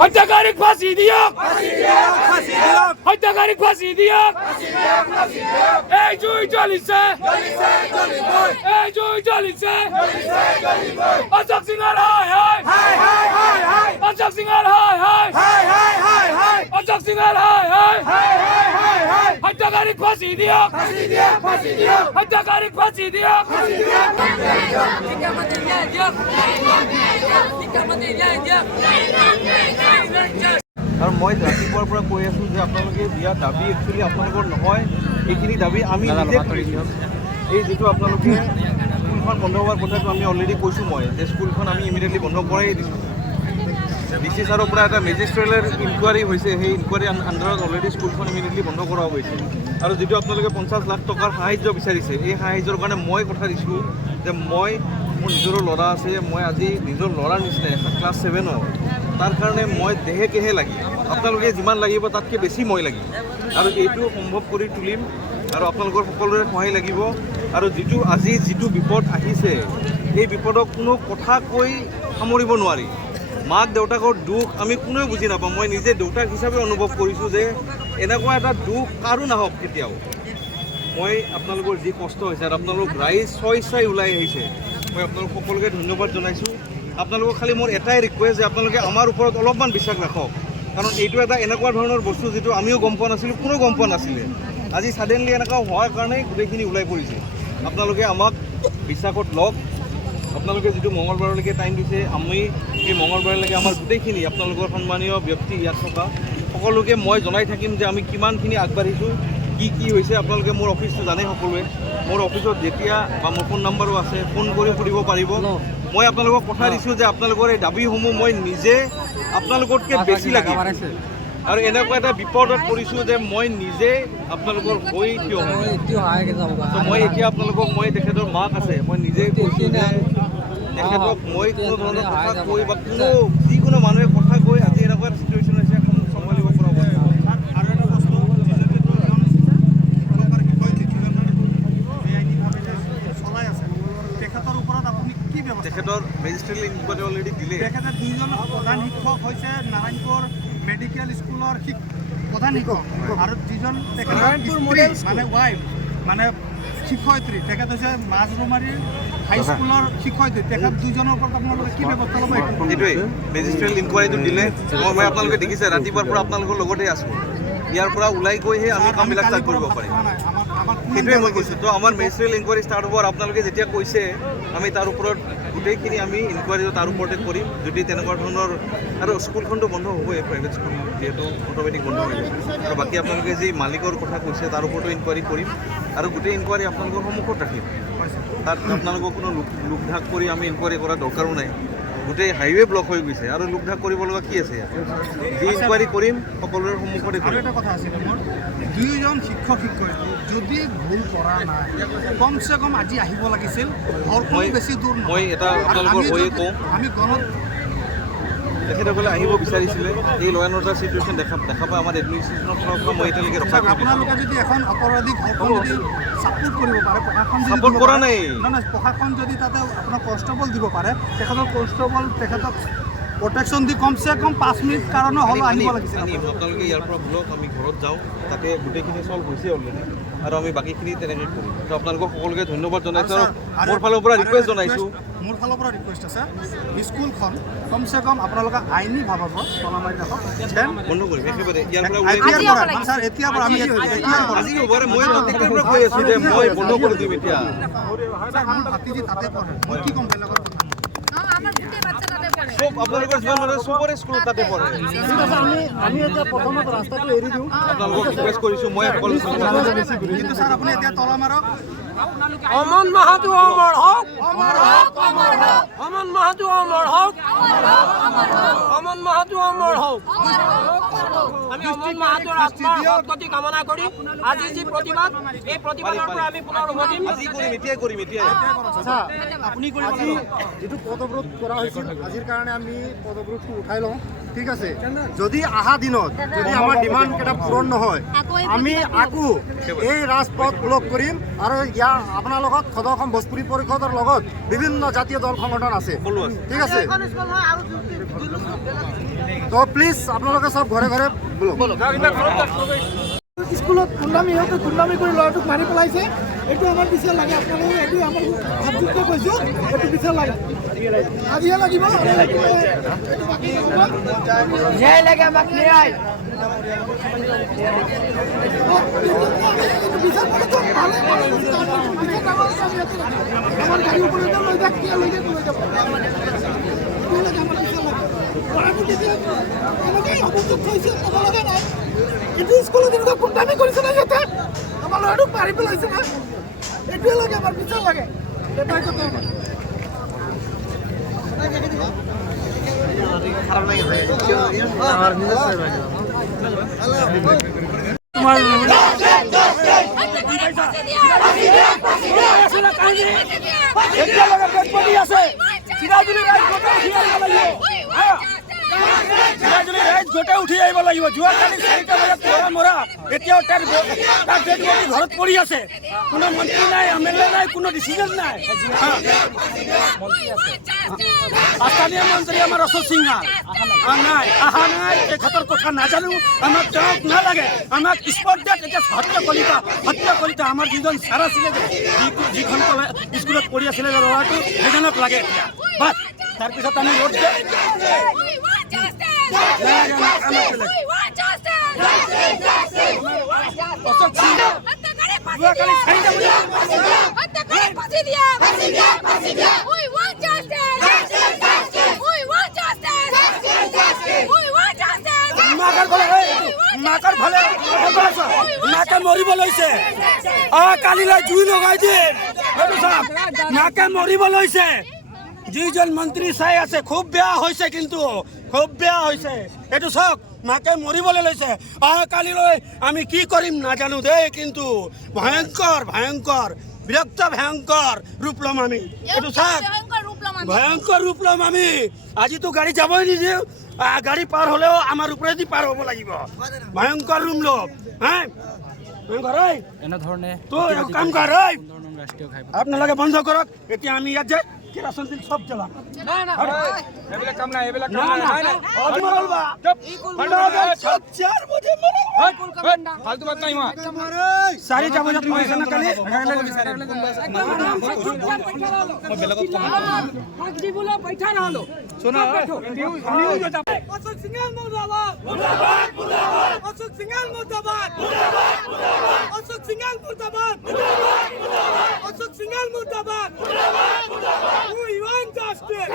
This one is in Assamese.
হত্যাকারীক ফাঁসি দিয়ক, হত্যাকারীক ফাঁসি দিয়ক। এই জুই জ্বলিছে, এই জুই জ্বলিছে। অশোক সিংহের হায় হায়, অশোক সিংহের হায় হায়, অশোক সিংহের হায় হায়। হত্যাকারীক ফাঁসি দিয়ক, হত্যাকারীক ফাঁসি দিয়ক। আৰু মই ৰাতিপুৱাৰ পৰা কৈ আছোঁ যে আপোনালোকে দিয়া দাবী একচুৱেলি আপোনালোকৰ নহয়, এইখিনি দাবী আমি নিজে কৰিছোঁ। এই যিটো আপোনালোকে স্কুলখন বন্ধ হোৱাৰ কথাটো আমি অলৰেডি কৈছোঁ মই যে স্কুলখন আমি ইমিডিয়েটলি বন্ধ কৰাই দিছোঁ। ডিচি ছাৰৰ পৰা এটা মেজিষ্ট্ৰেলৰ ইনকুৱাৰী হৈছে, সেই ইনকুৱাৰী আণ্ডাৰত অলৰেডি স্কুলখন ইমিডিয়েটলি বন্ধ কৰা হৈছে। আৰু যিটো আপোনালোকে 50 লাখ টকাৰ সাহায্য বিচাৰিছে, এই সাহায্যৰ কাৰণে মই কথা দিছোঁ যে মই মোৰ নিজৰো ল'ৰা আছে, মই আজি নিজৰ ল'ৰাৰ নিচিনাই ক্লাছ 7ৰ, তাৰ কাৰণে মই দেহে কেহে লাগি আপোনালোকে যিমান লাগিব তাতকৈ বেছি মই লাগিম আৰু এইটো সম্ভৱ কৰি তুলিম আৰু আপোনালোকৰ সকলোৰে সহায় লাগিব। আৰু আজি যিটো বিপদ আহিছে, এই বিপদক কোনো কথা কৈ সামৰিব নোৱাৰি। মাক দেউতাকৰ দুখ আমি কোনেও বুজি নাপাওঁ। মই নিজে দেউতাক হিচাপে অনুভৱ কৰিছোঁ যে এনেকুৱা এটা দুখ কাৰো নাহক কেতিয়াও। মই আপোনালোকৰ যি কষ্ট হৈছে আৰু আপোনালোক ৰাইজ স্বইচ্ছাই ওলাই আহিছে, মই আপোনালোক সকলোকে ধন্যবাদ জনাইছোঁ। আপোনালোকক খালি মোৰ এটাই ৰিকুৱেষ্ট যে আপোনালোকে আমাৰ ওপৰত অলপমান বিশ্বাস ৰাখক, কাৰণ এইটো এটা এনেকুৱা ধৰণৰ বস্তু যিটো আমিও গম পোৱা নাছিলোঁ, কোনেও গম পোৱা নাছিলে। আজি ছাডেনলি এনেকুৱা হোৱাৰ কাৰণেই গোটেইখিনি ওলাই পৰিছে। আপোনালোকে আমাক বিশ্বাসত লওক। আপোনালোকে যিটো মঙলবাৰলৈকে টাইম দিছে, আমি সেই মঙলবাৰলৈকে আমাৰ গোটেইখিনি আপোনালোকৰ সন্মানীয় ব্যক্তি ইয়াত থকা সকলোকে মই জনাই থাকিম যে আমি কিমানখিনি আগবাঢ়িছোঁ, কি হৈছে। আপোনালোকে মোৰ অফিচটো জানে সকলোৱে, মোৰ অফিচত যেতিয়া বা মোৰ ফোন নাম্বাৰো আছে, ফোন কৰি সুধিব পাৰিব। মই আপোনালোকক কথা দিছোঁ যে আপোনালোকৰ এই দাবীসমূহ মই নিজে আপোনালোকতকৈ বেছি লাগিব। আৰু এনেকুৱা এটা বিপদত পৰিছোঁ যে মই নিজে আপোনালোকৰ হৈ থিয় হ'ম। মই এতিয়া আপোনালোকক মই তেখেতৰ মাক আছে, মই নিজে কৈছোঁ যে তেখেতক মই কোনো ধৰণৰ কথা কৈ বা যিকোনো মানুহে কথা কৈ আজি এনেকুৱা এটা চিটুৱেশ্যন হৈছে চম্ভালিব পৰা হ'ব। তেখেতৰ মেজিষ্ট্ৰেট ইনকুৱাৰী অলৰেডি দিলে। তেখেতে 2জন প্ৰধান শিক্ষক হৈছে নাৰায়ণপুৰ মেডিকেল স্কুলৰ প্ৰধান শিক্ষক আৰু 2জন মানে ৱাইফ মানে শিক্ষয়িত্ৰী, তেখেত হৈছে মাজৰুমাৰী হাইস্কুলৰ শিক্ষয়িত্ৰী। তেখেত 2জনৰ ওপৰত আপোনালোকে কি ব্যৱস্থা ল'ব? সেইটোৱেই মেজিষ্ট্ৰেট ইনকুৱাৰীটো দিলে। মই আপোনালোকে দেখিছে ৰাতিপুৱাৰ পৰা আপোনালোকৰ লগতে আছোঁ। ইয়াৰ পৰা ওলাই গৈহে আমি কামবিলাক ষ্টাৰ্ট কৰিব পাৰিম। সেইটোৱে মই কৈছোঁ। তো আমাৰ মেজিষ্ট্ৰেট ইনকুৱাৰী ষ্টাৰ্ট হ'ব আৰু আপোনালোকে যেতিয়া কৈছে আমি তাৰ ওপৰত গোটেইখিনি আমি ইনকুৱাৰীটো তাৰ ওপৰতে কৰিম। যদি তেনেকুৱা ধৰণৰ আৰু স্কুলখনটো বন্ধ হ'বই, প্ৰাইভেট স্কুল যিহেতু অট'মেটিক বন্ধ হৈ যাব। আৰু বাকী আপোনালোকে যি মালিকৰ কথা কৈছে তাৰ ওপৰতো ইনকুৱাৰী কৰিম আৰু গোটেই ইনকুৱাৰী আপোনালোকৰ সন্মুখত ৰাখিম। তাত আপোনালোকক কোনো লোক ঢাক কৰি আমি ইনকুৱাৰী কৰাৰ দৰকাৰো নাই। গোটেই হাইৱে ব্লক হৈ গৈছে আৰু লোক ঢাক কৰিব লগা কি আছে? যি ইনকুৱাৰী কৰিম সকলোৰে সন্মুখতে কৰিম। এটা কথা আছিলে মোৰ, 2জন শিক্ষক শিক্ষয়িত্ৰী যদি ভুল কৰা নাই, কমচে কম আজি আহিব লাগিছিল। ঘৰখন বেছি দূৰ নহয়। মই এটা আপোনালোকৰ হৈয়ে কওঁ, আমি গণত তেখেতসকলে আহিব বিচাৰিছিলে। এই ল' এণ্ড অৰ্ডাৰ চিটুৱেশ্যন দেখা পাই আমাৰ এডমিনিষ্ট্ৰেশ্যনৰ ফালৰ পৰা মই এতিয়ালৈকে ৰক্ষা কৰি আপোনালোকে যদি এখন অপৰাধী ঘৰখন যদি ছাপোৰ্ট কৰিব পাৰে, প্ৰশাসন ছাপোৰ্ট কৰা নাই। প্ৰশাসন যদি তাতে আপোনাৰ কনষ্টেবল দিব পাৰে, তেখেতৰ কনষ্টেবল তেখেতক প্ৰটেকশ্যন দি কমচে কম 5 মিনিট কাৰণে হ'লেও আহিব লাগিছিল। আপোনালোকে ইয়াৰ পৰা বলক, আমি ঘৰত যাওঁ, তাতে গোটেইখিনি চল্ভ হৈছে অলৰেডি আৰু আমি বাকীখিনি তেনেকৈ কৰিম। তো আপোনালোকক সকলোকে ধন্যবাদ জনাইছোঁ আৰু মোৰ ফালৰ পৰা ৰিকুৱেষ্ট জনাইছোঁ। মোৰ ফালৰ পৰা ৰিকুৱেষ্ট আছে, স্কুলখন কমচে কম আপোনালোকে আইনী ভাৱত তলা মাৰি ৰাখক, বন্ধ কৰিম একেবাৰে। ইয়াৰ পৰা ছাৰ এতিয়াৰ পৰা আমি আজি হ'ব মই তেতিয়াৰ পৰা কৈ আছোঁ যে মই বন্ধ কৰি দিম এতিয়া। তাতে পঢ়ে, মই কি ক'ম বেলেগৰ কথা। চব আপোনালোকৰ যিমান মানে চবৰে স্কুল তাতে পঢ়ে আমি এতিয়া প্ৰথমত ৰাস্তাটো এৰি দিওঁ আপোনালোকক ৰিকুৱেষ্ট কৰিছোঁ মই অকল কিন্তু ছাৰ আপুনি এতিয়া তলা মাৰক অমন মাহাতো অমৰ হওক অমন মাহাতো অমৰ হওক অমন মাহাতো অমৰ হওক আমি অমন মাহাতোৰ আত্মাৰ সদ্গতি কামনা কৰি আজি যি প্ৰতিবাদ এই প্ৰতিবাদৰ পৰা আমি পুনৰ উভতিম আজি কৰিম এতিয়াই কৰিম এতিয়াই আপুনি আজি যিটো পদ অৱৰোধ কৰা হৈছিল আজিৰ কাৰণে আমি পদ অৱৰোধটো উঠাই লওঁ ঠিক আছে যদি অহা দিনত যদি আমাৰ ডিমাণ্ড কেইটা পূৰণ নহয় আমি আকৌ এই ৰাজপথ ব্লক কৰিম আৰু ইয়াৰ আপোনাৰ লগত সদৌ অসম ভোজপুৰী পৰিষদৰ লগত বিভিন্ন জাতীয় দল সংগঠন আছে ঠিক আছে তো প্লিজ আপোনালোকে চব ঘৰে ঘৰে স্কুলত গুণ্ডামি কৰি ল'ৰাটোক মাৰি পেলাইছে এইটো আমাৰ বিচাৰ লাগে আপোনালোকে এইটো আমাৰ ভাতৃত্ব কৈছোঁ এইটো বিচাৰ লাগে আজিহে লাগিব ন্যায় লাগে আমাক ন্যায় আমাৰ গাড়ী ওপৰত লৈ যাক লৈ যাব এইটো স্কুলত এনেকুৱা গুণ্ডামি কৰিছে না সিহঁতে আমাৰ ল'ৰাটোক মাৰি পেলাইছে না এইটোৱে লাগে আমাৰ বিচাৰ লাগে এটাই কথা গোটে উঠি আহিব লাগিব যোৱাকালি 4টা বজাত মৰা এতিয়াও তাৰ ডেড বডি ঘৰত পৰি আছে কোনো মন্ত্ৰী নাই এমএলএ নাই কোনো ডিচিজন নাই স্থানীয় মন্ত্ৰী আমাৰ অশোক সিংহা নাই অহা নাই তেখেতৰ কথা নাজানো আমাক তেওঁক নালাগে আমাক স্পট ডেট এতিয়া হত্যা কলিতা আমাৰ যিজন ছাৰ আছিলে যিখন স্কুলত পঢ়ি আছিলে ল'ৰাটো সেইজনক লাগে এতিয়া বাট তাৰপিছত আমি ৰোড মাকে মৰিব লৈছে কালিলৈ জুই লগাই দিম মাকে মৰিব লৈছে যিজন মন্ত্ৰী চাই আছে খুব বেয়া হৈছে কিন্তু খুব বেয়া হৈছে এইটো চাওক মাকে মৰিবলৈ লৈছে কালিলৈ আমি কি কৰিম নাজানো দেই কিন্তু ভয়ংকৰ বিৰক্ত ভয়ংকৰ ৰূপ ল'ম আমি এইটো চাওক ভয়ংকৰ ৰূপ ল'ম আমি আজিতো গাড়ী যাবই নিদিওঁ গাড়ী পাৰ হ'লেও আমাৰ ওপৰেদি পাৰ হ'ব লাগিব ভয়ংকৰ ৰূপ ল'ম এনেধৰণে কাম কৰ আপোনালোকে বন্ধ কৰক এতিয়া আমি ইয়াত যে কেৰাচিন তেল সব জ্বলাম এইবিলাক কাম নাই 4টা বজাত মাৰিছে না কালি অশোক সিংহা মুৰ্দাবাদ অশোক সিংহা মুৰ্দাবাদ অশোক সিংহা মুৰ্দাবাদ অশোক সিংহা মুৰ্দাবাদ We want justice!